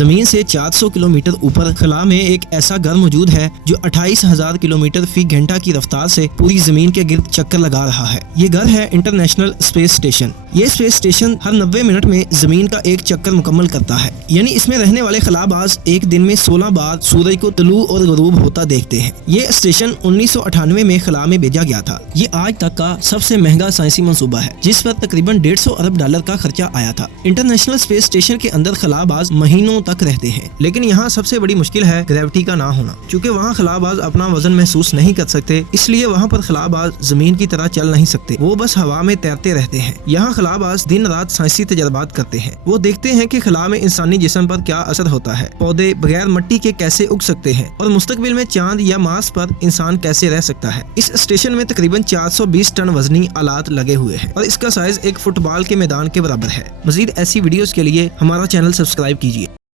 जमीन से 400 किलोमीटर ऊपर खला में एक ऐसा घर मौजूद है जो 28,000 किलोमीटर फी घंटा की रफ्तार से पूरी जमीन के गिर्द चक्कर लगा रहा है। ये घर है इंटरनेशनल स्पेस स्टेशन। ये स्पेस स्टेशन हर 90 मिनट में जमीन का एक चक्कर मुकम्मल करता है, यानी इसमें रहने वाले खलाबाज एक दिन में 16 बार सूरज को तलू और गरूब होता देखते हैं। ये स्टेशन 1998 में खला में भेजा गया था। ये आज तक का सबसे महंगा साइंसी मंसूबा है, जिस पर तकरीबन $150 अरब का खर्चा आया था। इंटरनेशनल स्पेस स्टेशन के अंदर खलाबाज महीनों तक रहते हैं, लेकिन यहाँ सबसे बड़ी मुश्किल है ग्रेविटी का ना होना। चूँकि वहाँ खलाबाज अपना वजन महसूस नहीं कर सकते, इसलिए वहाँ पर खलाबाज जमीन की तरह चल नहीं सकते, वो बस हवा में तैरते रहते हैं। यहाँ खलाबाज दिन रात साइंसी तजर्बात करते हैं। वो देखते हैं कि खला में इंसानी जिस्म पर क्या असर होता है, पौधे बगैर मिट्टी के कैसे उग सकते हैं और मुस्तकबिल में चांद या मार्स पर इंसान कैसे रह सकता है। इस स्टेशन में तकरीबन 420 टन वजनी आलात लगे हुए हैं और इसका साइज एक फुटबॉल के मैदान के बराबर है। मजीद ऐसी वीडियोस के लिए हमारा चैनल सब्सक्राइब कीजिए।